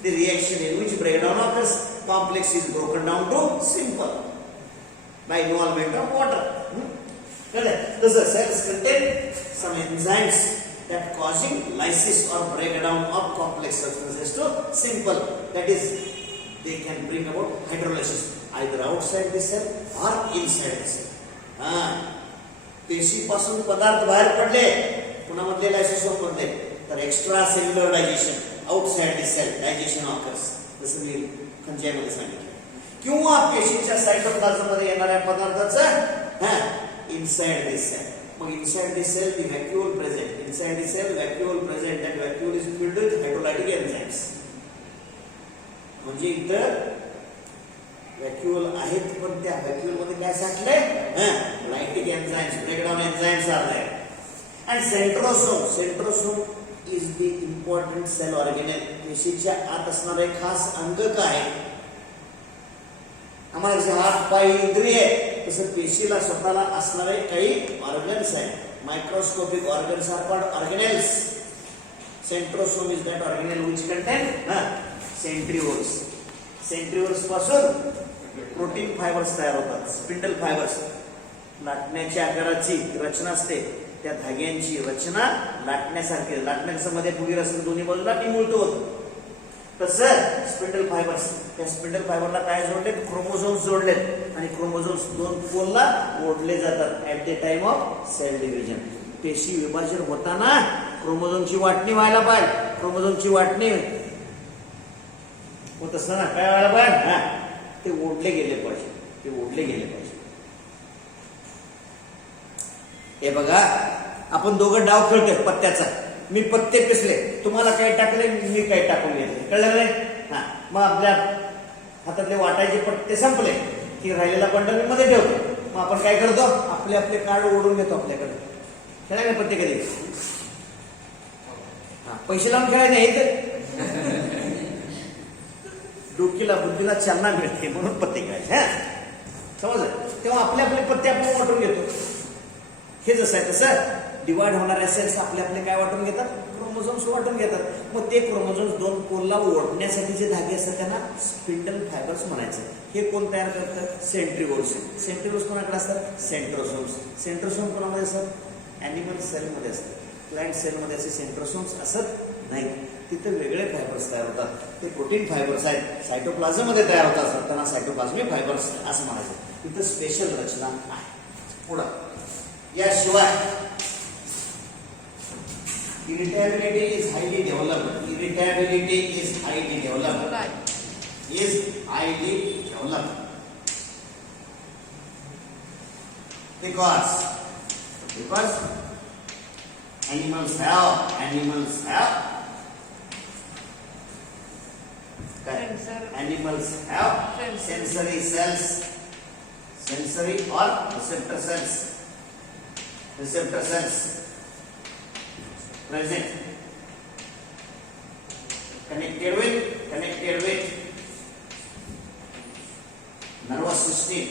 The reaction in which breakdown of this complex is broken down to simple by involvement of water. Thus the cells contain some enzymes that causing lysis or breakdown of complex substances to simple. That is, they can bring about hydrolysis either outside the cell or inside the cell. पेशीपासून पदार्थ बाहेर पडले, पुन्हा मधले lysosome मधले, तर extra cellular digestion, outside the cell digestion occurs, जसं मी खंचाईमध्ये सांगितलं. किंवा पेशीच्या सायटोप्लाझम मध्ये येणाऱ्या पदार्थाचं इनसाइड द सेल. मग inside the cell the vacuole present, inside the cell vacuole present, that vacuole is filled with hydrolytic enzymes. म्हणजे इथं व्हॅक्यूल आहेत, पण त्या व्हॅक्यूल मध्ये काय साठले? Lytic enzymes, breakdown enzymes are there. And centrosome is the important cell organelle. पेशीच्या आत असणारे खास अंग काय? आम्हाला जसे हात, पाय, इंद्रिय तसं पेशीला स्वतःला असणारे काही ऑर्गन्स आहेत. Microscopic organs are called organelles. Centrosome is that organelle which contain centrioles. Centrioles पासून प्रोटीन फायबर्स तयार होतात, स्पिंडल फायबर्स. लाटण्याच्या आकाराची रचना असते, त्या धाग्यांची रचना लाटण्यासारखी. लाटण्याच्या मध्ये फुगीर असेल दोन्ही बाजूला निमुळतं होतं. तसं स्पिंडल फायबर्स, त्या स्पिंडल फायबरला काय जोडलेत? क्रोमोझोम्स जोडलेत आणि क्रोमोझोम्स दोन पोलला ओढले जातात at the time of cell division. पेशी विभाजन होताना क्रोमोझोमची वाटणी व्हायला पाहिजे. क्रोमोझोमची वाटणी होत असताना काय व्हायला पाहिजे? हा, ते ओढले गेले पाहिजे, ते ओढले गेले पाहिजे. हे बघा, आपण दोघं डाव खेळतोय पत्त्याचा. मी पत्ते पिसले, तुम्हाला काय टाकले, मी काय टाकून घेतले, कळलं नाही? हा, मग आपल्या हातातले वाटायचे पत्ते संपले की राहिलेला बंडल मी मध्ये ठेवतो. मग आपण काय करतो? आपले आपले कार्ड ओढून घेतो आपल्याकडे. खेळाय नाही पत्ते कधी? हा, पैसे लावून खेळाय नाही तर डोकीला बुद्धीला चालना मिळते म्हणून पत्ते खेळायचे. हा, समजलं? तेव्हा आपले आपले पत्ते आपण वाटून घेतो. हे जसं आहे तसं डिवाइड होणाऱ्या सेल्स आपले आपले काय वाटून घेतात? क्रोमोझोम्स वाटून घेतात. मग ते क्रोमोझोम्स दोन पोलला ओढण्यासाठी जे धागे असतात त्यांना स्पिंडल फायबर्स म्हणायचं. हे कोण तयार करतं? सेंट्रिओल्स. सेंट्रिओल्स कोणाकडे असतात? सेंट्रोसोम्स. सेंट्रोसोम कोणामध्ये असतात? ॲनिमल सेलमध्ये असतात. प्लांट सेलमध्ये असे सेंट्रोसोम्स असत नाही. तिथे वेगळे फायबर्स तयार होतात. ते प्रोटीन फायबर्स आहेत, सायटोप्लाझम मध्ये तयार होत असतात, त्यांना सायटोप्लाझमिक फायबर्स असं म्हणायचं. तिथं स्पेशल रचना आहे. पुढं याशिवाय irritability is highly developed. Irritability is highly developed. Is highly developed because animals have sensory cells, sensory or receptor cells present connected with nervous system.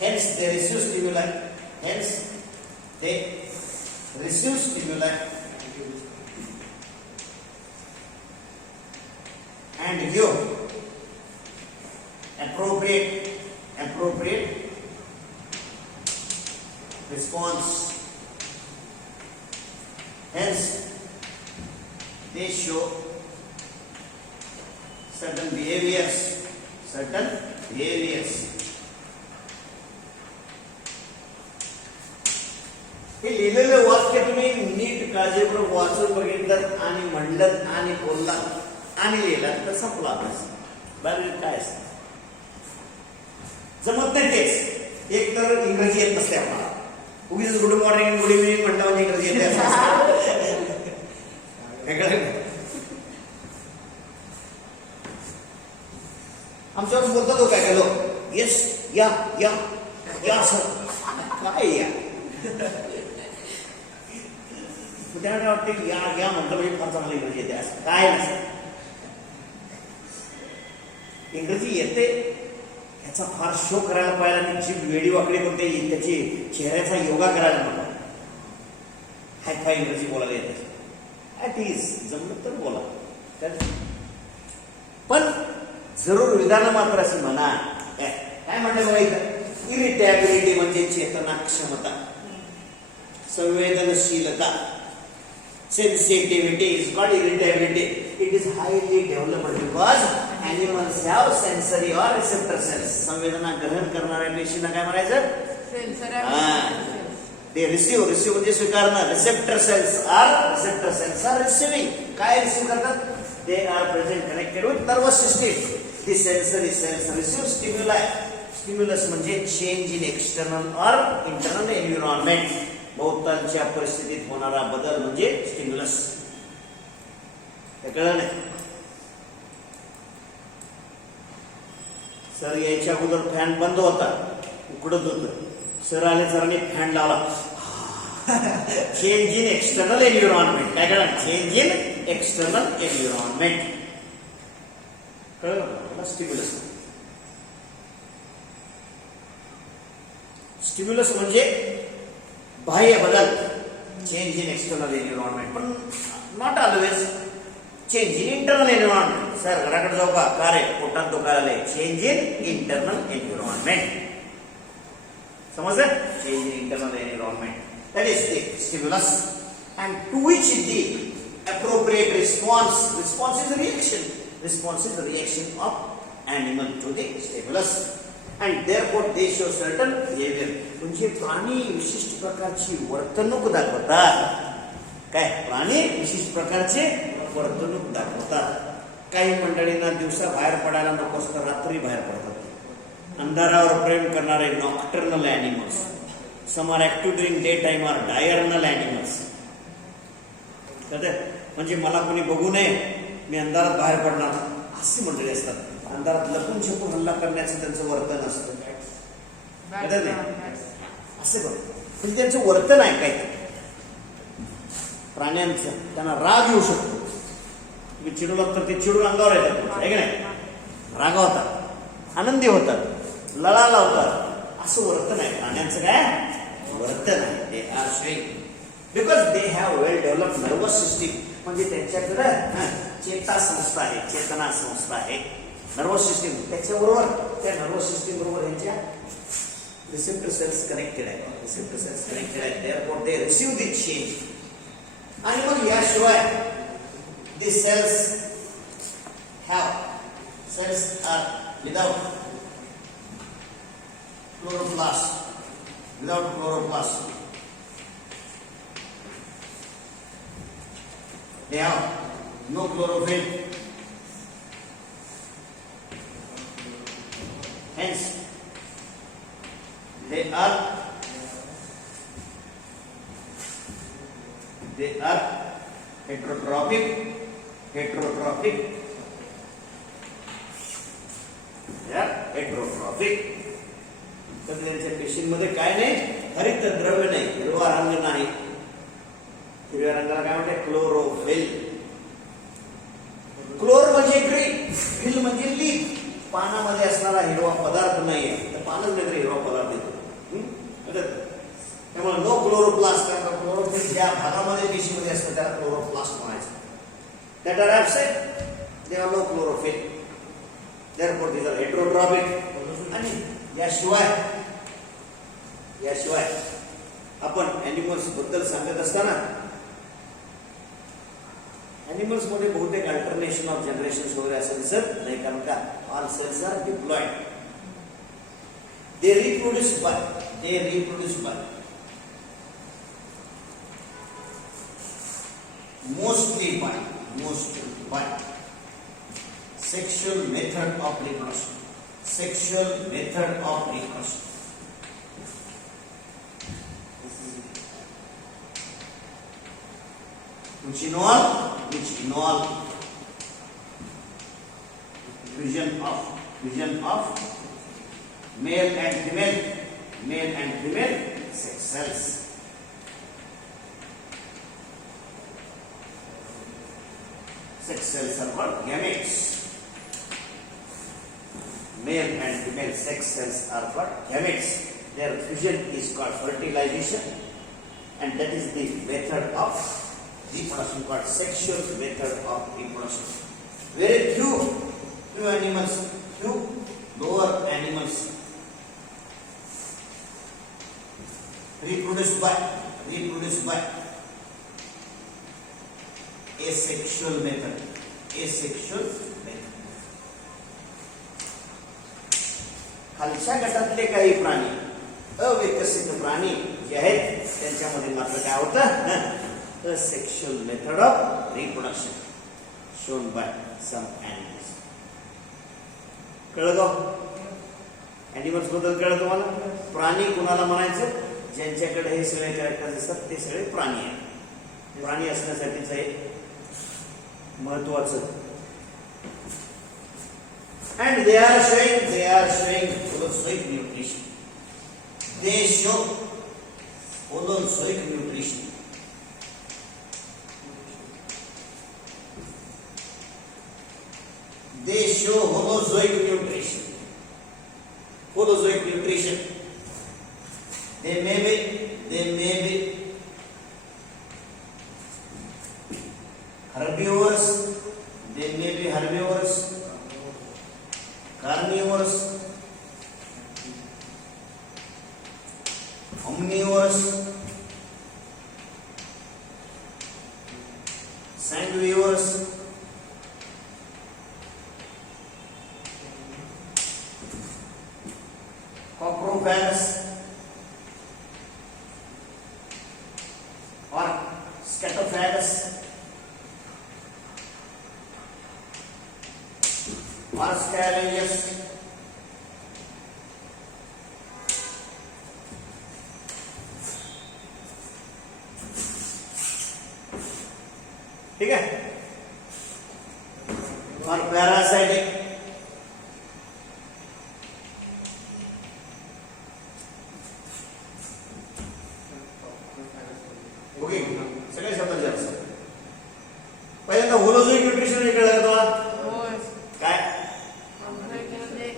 Hence they receive stimuli and give appropriate response. Hence they show certain behaviors. हे लिहिलेलं वाक्य तुम्ही नीट काळजीपूर्वक वाचून बघितलं आणि म्हणलं आणि बोलला आणि लिहिला तर संपला अभ्यास. बाहेर काय असतं? जमत नाही तेच. एक तर इंग्रजी येत नसते आम्हाला. उगीच गुड मॉर्निंग गुड इव्हनिंग म्हटलं म्हणजे इंग्रजी येते असं. आमच्यावर बोलतात हो काय लोक, येस या या या सर काय या त्यांना वाटते या या म्हटलं म्हणजे फार चांगलं इंग्रजी येते असं काय नसतं. इंग्रजी येते ह्याचा फार शो करायला पाहिजे आणि जी वेडी वाकडी होते त्याची चेहऱ्याचा योगा करायला नको. हाय फाय इंग्रजी बोलायला येते ऍट इज जमलं तर बोला. पण जरूर विधान मात्र अशी म्हणा. काय म्हणलं बघा इथं? इरिटॅबिलिटी म्हणजे चेतना क्षमता, संवेदनशीलता. Sensitivity is called irritability. It is highly developed because animals have sensory or receptor cells. संवेदना ग्रहण करणाऱ्या पेशींना काय म्हणायचं? ते रिसीव्ह म्हणजे स्वीकारणं. Receptor cells are receiving. काय रिसीव्ह करतात? They are present connected with nervous system. The sensory cells receive stimuli. Stimulus म्हणजे change in external or internal environment. भोवतालच्या परिस्थितीत होणारा बदल म्हणजे स्टिम्युलस. हे कळलं नाही? सर यायच्या अगोदर फॅन बंद होता, उकडत होत. सर आले, सरांनी फॅन लावला. Change in external environment. काय कळलं? Change in external environment. कळलं? स्टिम्युलस. स्टिम्युलस म्हणजे बाह्य बदल. चेंज इन एक्सटर्नल एन्व्हायरमेंट, पण not always. Change in internal environment. Sir घराकडे जाऊ का? का रे पोटात दुखायला? Change in internal environment. समजलं? Change in internal environment that is the stimulus and to which the appropriate response is a reaction of animal to the stimulus and therefore they show certain behavior. म्हणजे प्राणी विशिष्ट प्रकारची वर्तणूक दाखवतात. काय? प्राणी विशिष्ट प्रकारचे वर्तणूक दाखवतात. काही मंडळींना दिवसा बाहेर पडायला नको असतं, रात्री बाहेर पडतात. अंधारावर प्रेम करणारे nocturnal animals. Some are active during day time are diurnal animals. म्हणजे मला कोणी बघू नये, मी अंधारात बाहेर पडणार, अशी मंडळी असतात. अंधारात लपून छपून हल्ला करण्याचं त्यांचं वर्तन असतं. असं बघ, म्हणजे त्यांचं वर्तन आहे काय प्राण्यांचं. त्यांना राग येऊ शकतो. तुम्ही चिडवलं तर ते चिडून अंगावर येतात, आहे की नाही? रागावतात, आनंदी होतात, लळा लावतात. असं वर्तन आहे प्राण्यांचं. काय वर्तन आहे? ते are showing because they have well develop nervous system. म्हणजे त्यांच्याकडे चेता संस्था आहे, चेतना संस्था आहे, नर्वस सिस्टीम. त्याच्याबरोबर त्या नर्वस सिस्टीम बरोबर यांच्या रिसेप्टर सेल्स कनेक्टेड आहे. रिसेप्टर सेल्स कनेक्टेड आहे. Therefore they receive the change. आणि मग याशिवाय the cells are without chloroplast. They have no chlorophyll. Hence, they are heterotrophic. They are heterotrophic. तर त्यांच्या पेशींमध्ये काय नाही? हरित द्रव्य नाही, हिरवा रंग नाही. हिरव्या रंगाला काय म्हणते? क्लोरोफिल. क्लोर म्हणजे ग्रीन, फिल म्हणजे लीफ. पानामध्ये असणारा हिरवा पदार्थ नाहीये, तर पानच नाही तर हिरवा पदार्थ येतो. त्यामुळे नो क्लोरोप्लास्ट. कारण क्लोरोफिल ज्या भागामध्ये पेशीमध्ये असतं त्याला क्लोरोप्लास्ट म्हणायचं. That are absent, they are no chlorophyll. Therefore these are heterotrophic. आणि याशिवाय आपण अॅनिमल्स बद्दल सांगत असताना अॅनिमल्स मध्ये बहुतेक अल्टरनेशन ऑफ जनरेशन वगैरे असं दिसत नाही. कारण का? All cells are diploid. They reproduce by mostly by sexual method of reproduction. Which involve fusion of male and female sex cells. Sex cells are called gametes. Male and female sex cells are called gametes. Their fusion is called fertilization, and that is the method of reproduction, called sexual method of reproduction. Very few animals, few lower animals reproduce by asexual method. खालच्या गटातले काही प्राणी, अविकसित प्राणी जे आहेत, त्यांच्यामध्ये मात्र काय होतं? Sexual method of reproduction shown by some animals. कळलं का? एनिमल्स बद्दल कळलं तुम्हाला? प्राणी कुणाला म्हणायचं? ज्यांच्याकडे हे सगळे कॅरेक्टर असतात ते सगळे प्राणी आहेत. प्राणी असण्यासाठीच आहे महत्वाचं. And they are showing holozoic nutrition. They show holozoic nutrition. They may be herbivores. Carnivores, omnivorous, sanguivorous, coprophagous or scatophagous or scavengers. ठीक है, और पैरासाइटिक, ओके सगळे शब्द जास्त. पहिल्यांदा होलोझोइक न्यूट्रिशन हे कळलं का तुम्हाला? होय. काय म्हणजे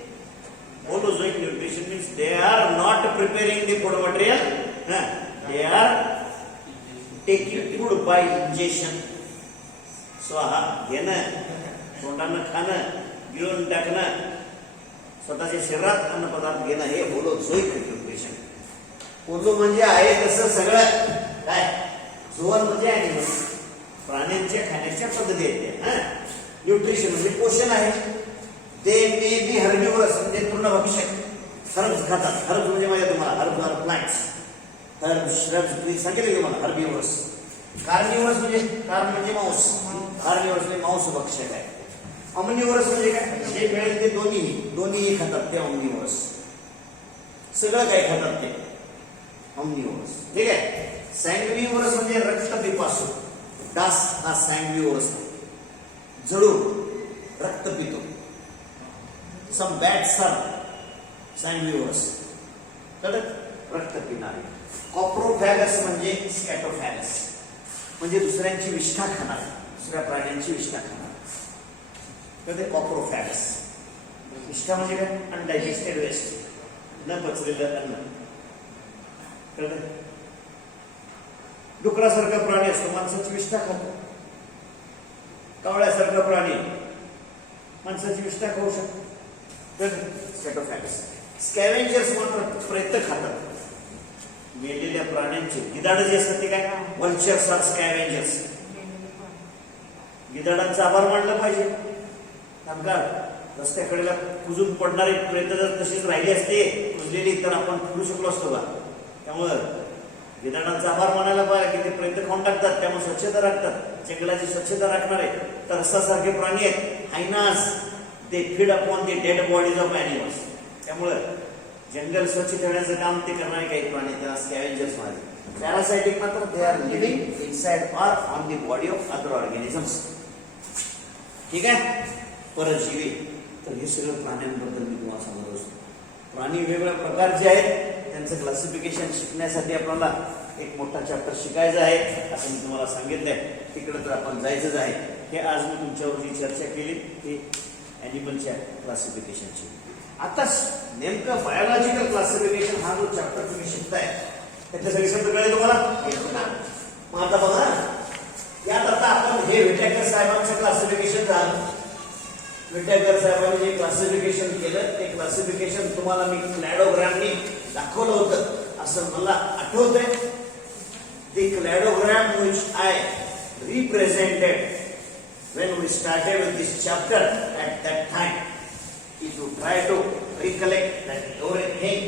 holozoic nutrition means they are not preparing the food material, they are taking food by injection. स्वाहा घेणं, तोंडानं खाणं, गिळून टाकणं, स्वतःच्या शरीरात अन्न पदार्थ घेणं हे होलोझोइक न्यूट्रिशन. होलो म्हणजे आहे तसं सगळं काय, झोन म्हणजे ॲनिमल, प्राण्यांच्या खाण्याच्या पद्धती आहेत. न्यूट्रिशन म्हणजे पोषण आहे. ते मे बी हर्बिवरस म्हणजे तृणभक्षक, हर्ब्स खातात. हर्ब्स म्हणजे माहिती आहे तुम्हाला, herbs are plants. Herbs shrubs मी सांगितले तुम्हाला. हर्बिवरस. कार्निवरस म्हणजे मांस. कार्निवरस म्हणजे मांस भक्षक आहे. ऑमनिवरस म्हणजे काय, जे मिळेल ते दोन्ही खातात ते ऑमनिवरस. सगळं काय खातात ते ऑमनिवरस. ठीक आहे. सँग्विवरस म्हणजे रक्तपिपासू. डास हा सँग्विवरस, जळू रक्त पितो. सम बॅट्स आर सँग्विवरस, रक्त पिणारे. कॉप्रोफॅगस म्हणजे स्कॅटोफॅगस, म्हणजे दुसऱ्यांची विष्ठा खाणार, दुसऱ्या प्राण्यांची विष्ठा खाणार. तर ते कॉप्रोफॅगस. विष्ठा म्हणजे काय, अनडायजेस्टेड वेस्ट, न पचलेलं अन्न. कळलं? डुकरासारखा प्राणी असतो, माणसाची विष्ठा खातो. कावळ्यासारखा प्राणी माणसाची विष्ठा खाऊ शकतो. स्कॅटोफॅगस. स्कॅव्हेंजर्स मात्र प्रेत खातात, मेलेल्या प्राण्यांचे. गिधाडं जे असतात ते काय, वल्चर्स आर स्कॅव्हेंजर्स. गिधाडांचा आभार मानला पाहिजे. का रस्त्याकडेला कुजून पडणारे प्रेत जर तशीच राहिली असते कुजलेली, तर आपण फिरू शकलो असतो का? त्यामुळं गिधाडांचा आभार मानायला पाहिजे की ते प्रेत खाऊन टाकतात, त्यामुळे स्वच्छता राखतात. जंगलाची स्वच्छता राखणारे तरसासारखे प्राणी आहेत. Hyenas, they feed upon the dead bodies of animals. त्यामुळं जंगल स्वच्छ ठेवण्याचं काम ते करणारे काही प्राणी, त्याला स्कॅव्हेंजर्स म्हणाले. पॅरासाइटिक मात्र they are living inside or on the body of other organisms. ठीक आहे. परजीवी. तर हे सगळं प्राण्यांबद्दल मी तुम्हाला सांगत असतो. प्राणी वेगवेगळ्या प्रकारचे आहेत, त्यांचं क्लासिफिकेशन शिकण्यासाठी आपल्याला एक मोठा चॅप्टर शिकायचा आहे, असं मी तुम्हाला सांगितलंय. तिकडे तर आपण जायचंच आहे. हे आज मी तुमच्यावर जी चर्चा केली ती ॲनिमलच्या क्लासिफिकेशनची. आता नेमकं बायोलॉजिकल क्लासिफिकेशन हा जो चॅप्टर तुम्ही शिकताय त्याचे सगळे शब्द कळले तुम्हाला? मग आता बघा, यात आता आपण हे विटेकर साहेबांचं क्लासिफिकेशन झालं. विटेकर साहेबांनी जे क्लासिफिकेशन केलं ते क्लासिफिकेशन तुम्हाला मी क्लॅडोग्रामनी दाखवलं होतं असं मला आठवतंय. The cladogram which I represented when we started with this chapter at that time, if you try to recollect that everything,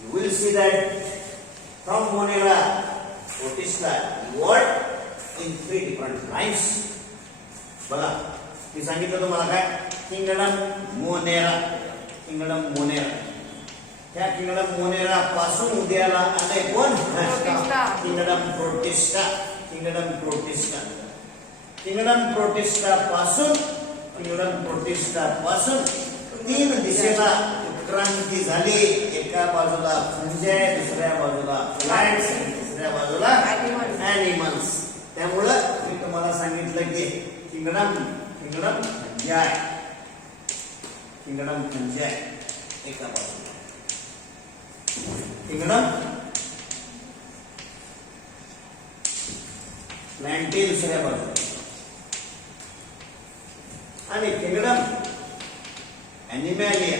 you will see that from Monera protista evolved in 3 different lines. बघा, मी सांगितलं तुम्हाला काय, kingdom Monera. Kingdom Monera, त्या kingdom Monera पासून उद्याला आले कोण? Kingdom protista. Kingdom protista. Kingdom protista पासून 3 दिशेला उत्क्रांती झाली. एका बाजूला फंजाय, दुसऱ्या बाजूला प्लांट्स, तिसऱ्या बाजूला ॲनिमल्स. त्यामुळं मी तुम्हाला सांगितलं की किंगडम फंजाय एका बाजूला, किंगडम प्लांटे दुसऱ्या बाजूला, आणि किंगडम ॲनिमॅलिया